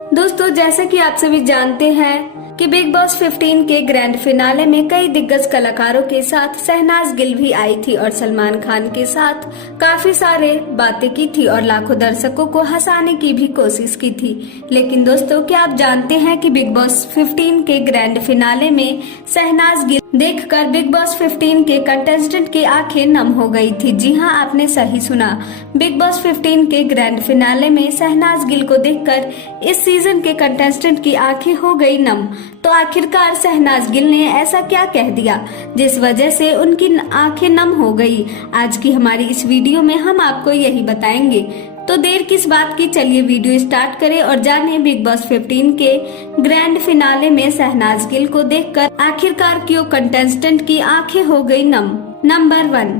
दोस्तों, जैसा कि आप सभी जानते हैं कि बिग बॉस 15 के ग्रैंड फिनाले में कई दिग्गज कलाकारों के साथ शहनाज गिल भी आई थी और सलमान खान के साथ काफी सारे बातें की थी और लाखों दर्शकों को हंसाने की भी कोशिश की थी। लेकिन दोस्तों, क्या आप जानते हैं कि बिग बॉस 15 के ग्रैंड फिनाले में शहनाज गिल देखकर बिग बॉस 15 के कंटेस्टेंट की आंखें नम हो गई थी। जी हां, आपने सही सुना। बिग बॉस 15 के ग्रैंड फिनाले में शहनाज गिल को देखकर इस सीजन के कंटेस्टेंट की आंखें हो गई नम। तो आखिरकार शहनाज गिल ने ऐसा क्या कह दिया जिस वजह से उनकी आंखें नम हो गई? आज की हमारी इस वीडियो में हम आपको यही बताएंगे। तो देर किस बात की, चलिए वीडियो स्टार्ट करें और जानें बिग बॉस 15 के ग्रैंड फिनाले में शहनाज गिल को देखकर आखिरकार क्यों कंटेस्टेंट की आंखें हो गई नम। नंबर 1,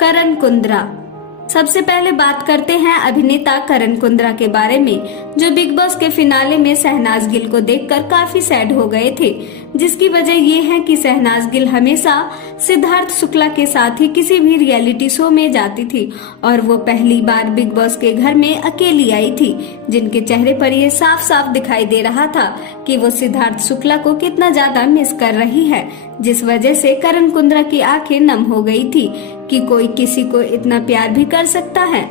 करण कुंद्रा। सबसे पहले बात करते हैं अभिनेता करण कुंद्रा के बारे में, जो बिग बॉस के फिनाले में शहनाज गिल को देखकर काफी सैड हो गए थे, जिसकी वजह ये है कि शहनाज गिल हमेशा सिद्धार्थ शुक्ला के साथ ही किसी भी रियलिटी शो में जाती थी और वो पहली बार बिग बॉस के घर में अकेली आई थी, जिनके चेहरे पर ये साफ साफ दिखाई दे रहा था कि वो सिद्धार्थ शुक्ला को कितना ज्यादा मिस कर रही है, जिस वजह से करण कुंद्रा की आंखें नम हो गई थी कि कोई किसी को इतना प्यार भी कर सकता है।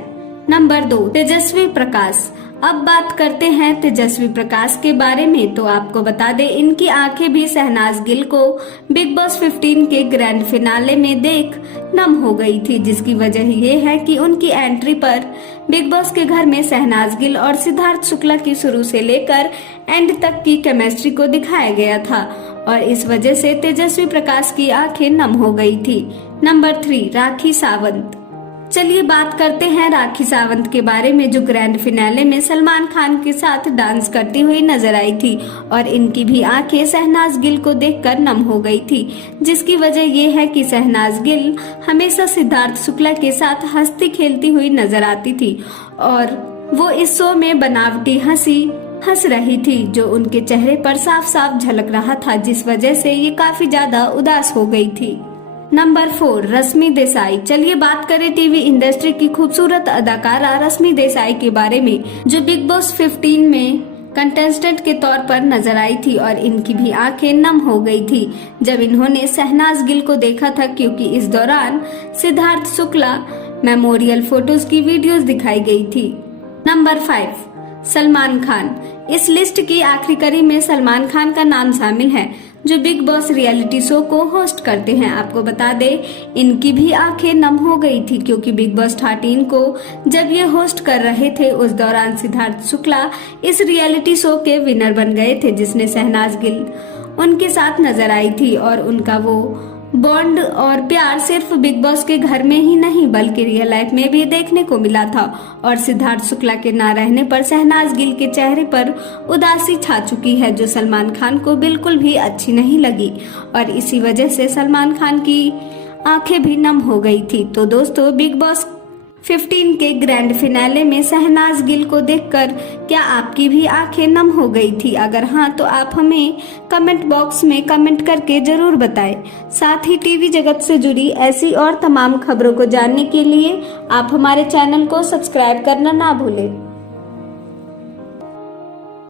नंबर 2, तेजस्वी प्रकाश। अब बात करते हैं तेजस्वी प्रकाश के बारे में। तो आपको बता दें, इनकी आंखें भी शहनाज गिल को बिग बॉस 15 के ग्रैंड फिनाले में देख नम हो गई थी, जिसकी वजह ये है कि उनकी एंट्री पर बिग बॉस के घर में शहनाज गिल और सिद्धार्थ शुक्ला की शुरू से लेकर एंड तक की केमिस्ट्री को दिखाया गया था और इस वजह से तेजस्वी प्रकाश की आंखें नम हो गई थी। नंबर 3, राखी सावंत। चलिए बात करते हैं राखी सावंत के बारे में, जो ग्रैंड फिनाले में सलमान खान के साथ डांस करती हुई नजर आई थी और इनकी भी आंखें शहनाज गिल को देखकर नम हो गई थी, जिसकी वजह ये है कि शहनाज गिल हमेशा सिद्धार्थ शुक्ला के साथ हंसती खेलती हुई नजर आती थी और वो इस शो में बनावटी हंस रही थी, जो उनके चेहरे पर साफ साफ झलक रहा था, जिस वजह से ये काफी ज्यादा उदास हो गई थी। नंबर 4, रश्मि देसाई। चलिए बात करें टीवी इंडस्ट्री की खूबसूरत अदाकारा रश्मि देसाई के बारे में, जो बिग बॉस 15 में कंटेस्टेंट के तौर पर नजर आई थी और इनकी भी आंखें नम हो गई थी जब इन्होंने शहनाज गिल को देखा था, क्योंकि इस दौरान सिद्धार्थ शुक्ला मेमोरियल फोटोज की वीडियोस दिखाई गई थी। नंबर 5, सलमान खान। इस लिस्ट की आखिरी कड़ी में सलमान खान का नाम शामिल है, जो बिग बॉस रियलिटी शो को होस्ट करते हैं। आपको बता दें, इनकी भी आंखें नम हो गई थी, क्योंकि बिग बॉस 13 को जब ये होस्ट कर रहे थे, उस दौरान सिद्धार्थ शुक्ला इस रियलिटी शो के विनर बन गए थे, जिसने शहनाज गिल उनके साथ नजर आई थी और उनका वो बॉन्ड और प्यार सिर्फ बिग बॉस के घर में ही नहीं बल्कि रियल लाइफ में भी देखने को मिला था और सिद्धार्थ शुक्ला के ना रहने पर शहनाज गिल के चेहरे पर उदासी छा चुकी है, जो सलमान खान को बिल्कुल भी अच्छी नहीं लगी और इसी वजह से सलमान खान की आंखें भी नम हो गई थी। तो दोस्तों, बिग बॉस 15 के ग्रैंड फिनाले में शहनाज गिल को देखकर क्या आपकी भी आंखें नम हो गई थी? अगर हाँ, तो आप हमें कमेंट बॉक्स में कमेंट करके जरूर बताएं। साथ ही टीवी जगत से जुड़ी ऐसी और तमाम खबरों को जानने के लिए आप हमारे चैनल को सब्सक्राइब करना ना भूलें।